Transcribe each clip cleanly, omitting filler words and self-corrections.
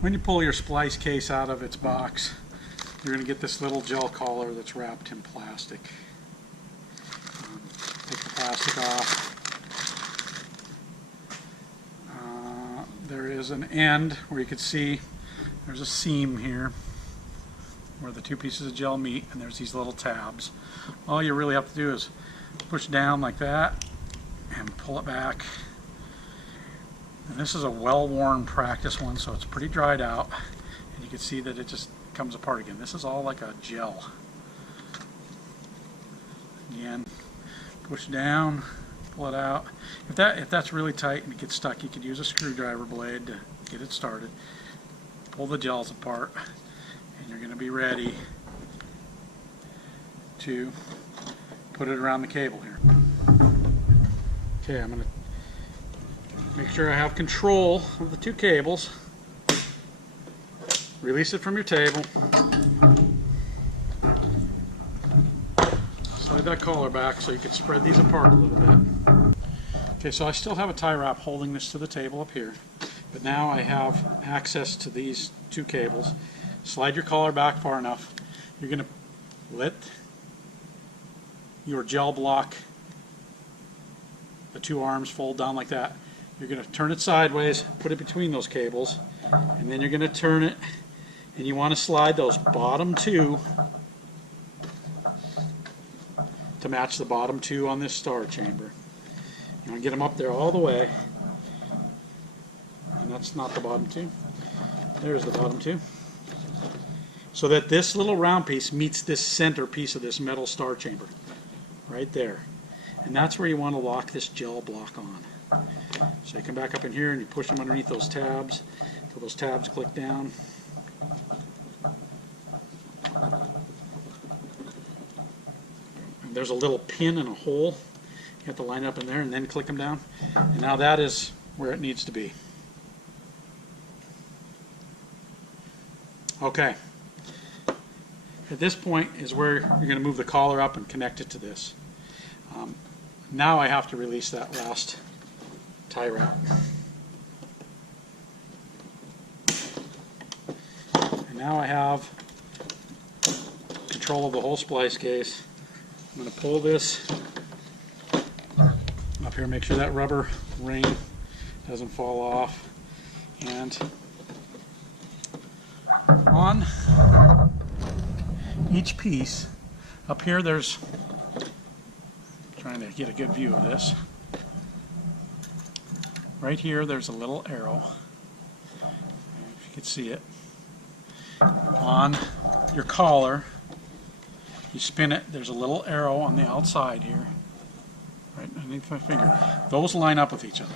When you pull your splice case out of its box, you're going to get this little gel collar that's wrapped in plastic. Take the plastic off. There is an end where you can see there's a seam here where the two pieces of gel meet, and there's these little tabs. All you really have to do is push down like that and pull it back. And this is a well-worn practice one, so it's pretty dried out, and you can see that it just comes apart again. This is all like a gel. Again, push down, pull it out. If that's really tight and it gets stuck, you could use a screwdriver blade to get it started. Pull the gels apart, and you're going to be ready to put it around the cable here. Okay, I'm going to make sure I have control of the two cables. Release it from your table. Slide that collar back so you can spread these apart a little bit. Okay, so I still have a tie wrap holding this to the table up here, but now I have access to these two cables. Slide your collar back far enough. You're going to let your gel block, the two arms fold down like that. You're going to turn it sideways, put it between those cables, and then you're going to turn it, and you want to slide those bottom two to match the bottom two on this star chamber. You want to get them up there all the way, and that's not the bottom two. There's the bottom two. So that this little round piece meets this center piece of this metal star chamber, right there. And that's where you want to lock this gel block on. So you come back up in here and you push them underneath those tabs until those tabs click down. And there's a little pin and a hole. You have to line up in there and then click them down. And now that is where it needs to be. Okay. At this point is where you're going to move the collar up and connect it to this. Now I have to release that last tie wrap. And now I have control of the whole splice case. I'm going to pull this up here, make sure that rubber ring doesn't fall off. And on each piece, up here there's, trying to get a good view of this. Right here there's a little arrow, if you can see it. On your collar, you spin it, there's a little arrow on the outside here, right underneath my finger. Those line up with each other.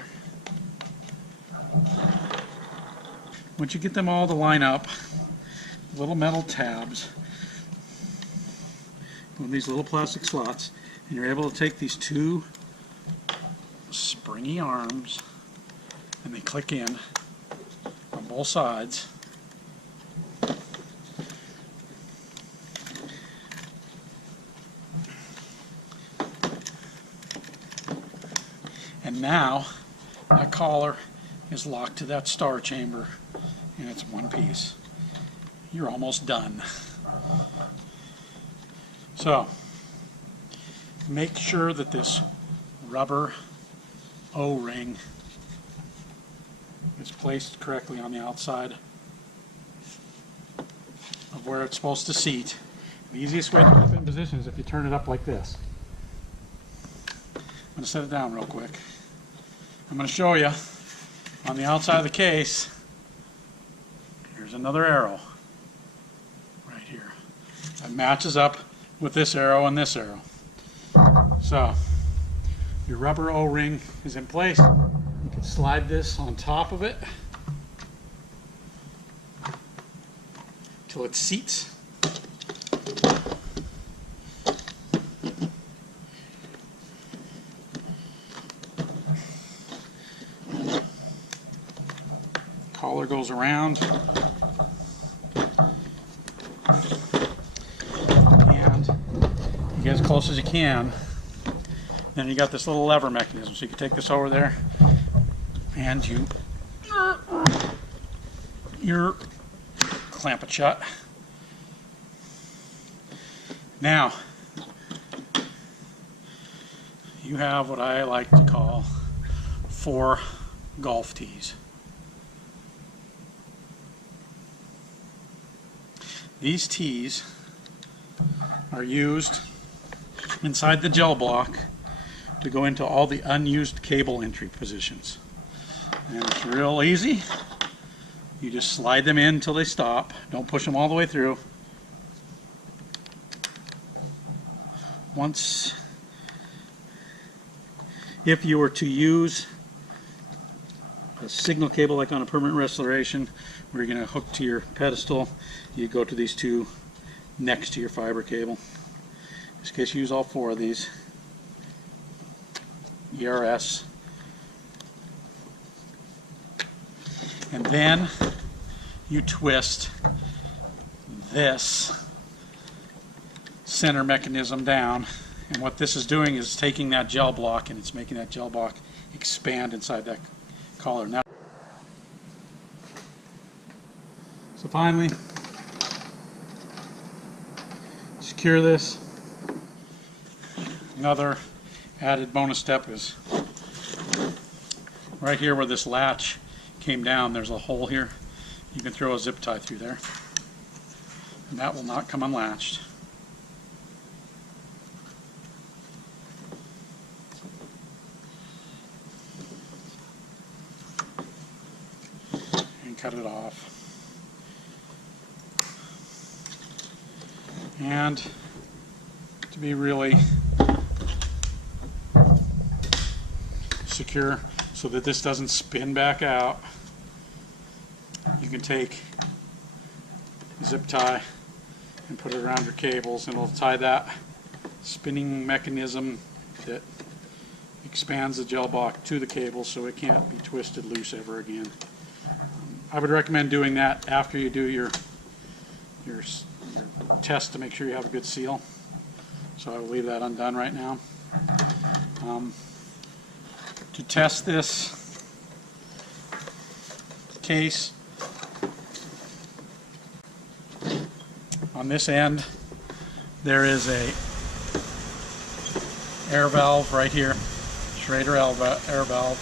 Once you get them all to line up, little metal tabs, with these little plastic slots, and you're able to take these two springy arms and they click in on both sides. And now that collar is locked to that star chamber and it's one piece. You're almost done. So make sure that this rubber O-ring is placed correctly on the outside of where it's supposed to seat. The easiest way to keep it in position is if you turn it up like this. I'm going to set it down real quick. I'm going to show you on the outside of the case. Here's another arrow right here that matches up with this arrow and this arrow. So your rubber O-ring is in place. You can slide this on top of it till it seats. Collar goes around. And you get as close as you can. Then you got this little lever mechanism, so you can take this over there and you your clamp it shut. Now, you have what I like to call 4 golf tees. These tees are used inside the gel block to go into all the unused cable entry positions. And it's real easy. You just slide them in until they stop. Don't push them all the way through. If you were to use a signal cable like on a permanent restoration where you're going to hook to your pedestal, you go to these 2 next to your fiber cable. In this case, you use all 4 of these. ERS. And then you twist this center mechanism down, and what this is doing is taking that gel block and it's making that gel block expand inside that collar. Now, so finally, secure this. Another added bonus step is right here where this latch came down, there's a hole here. You can throw a zip tie through there, and that will not come unlatched. And cut it off. And to be really secure so that this doesn't spin back out, you can take a zip tie and put it around your cables, and it'll tie that spinning mechanism that expands the gel block to the cable so it can't be twisted loose ever again. I would recommend doing that after you do your test to make sure you have a good seal. So I will leave that undone right now. To test this case, on this end there is a air valve right here, Schrader air valve.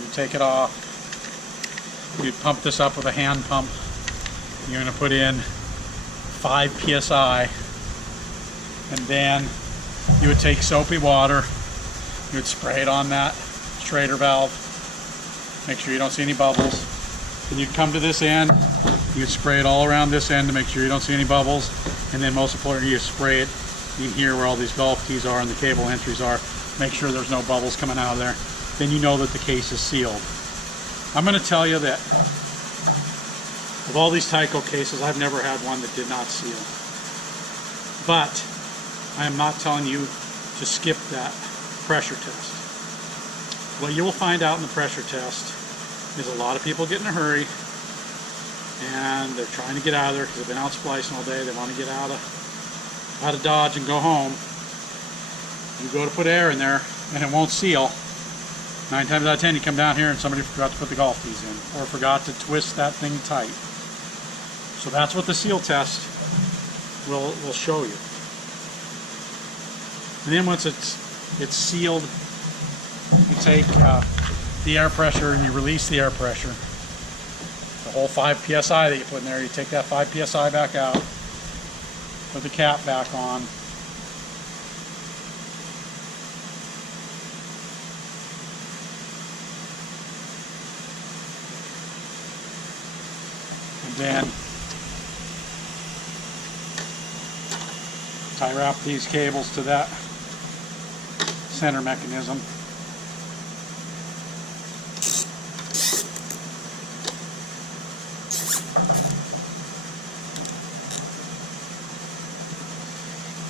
You take it off, you pump this up with a hand pump. You're going to put in 5 psi, and then you would take soapy water, you would spray it on that Schrader valve, make sure you don't see any bubbles. Then you'd come to this end, you'd spray it all around this end to make sure you don't see any bubbles, and then most importantly you spray it in here where all these golf tees are and the cable entries are. Make sure there's no bubbles coming out of there. Then you know that the case is sealed. I'm going to tell you that of all these Tyco cases, I've never had one that did not seal. But I am not telling you to skip that pressure test. What you will find out in the pressure test is a lot of people get in a hurry and they're trying to get out of there because they've been out splicing all day. They want to get out of Dodge and go home. You go to put air in there and it won't seal. 9 times out of 10 you come down here and somebody forgot to put the golf tees in or forgot to twist that thing tight. So that's what the seal test will show you. And then once it's sealed, you take the air pressure and you release the air pressure. The whole 5 psi that you put in there, you take that 5 psi back out, put the cap back on, and then tie wrap these cables to that center mechanism.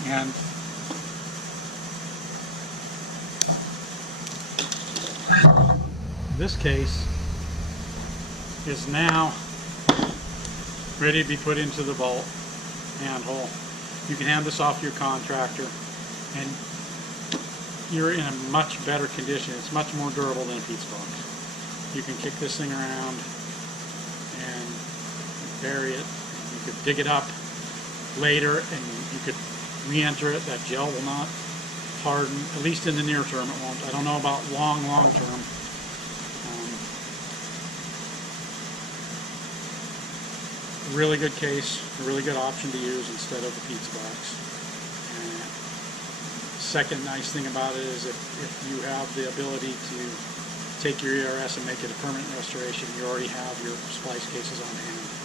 And this case is now ready to be put into the bolt and hole. You can hand this off to your contractor and you're in a much better condition. It's much more durable than a pizza box. You can kick this thing around bury it. You could dig it up later and you could re-enter it. That gel will not harden, at least in the near term it won't. I don't know about long term. Really good case, a really good option to use instead of the pizza box. And second nice thing about it is if you have the ability to take your ERS and make it a permanent restoration, you already have your splice cases on hand.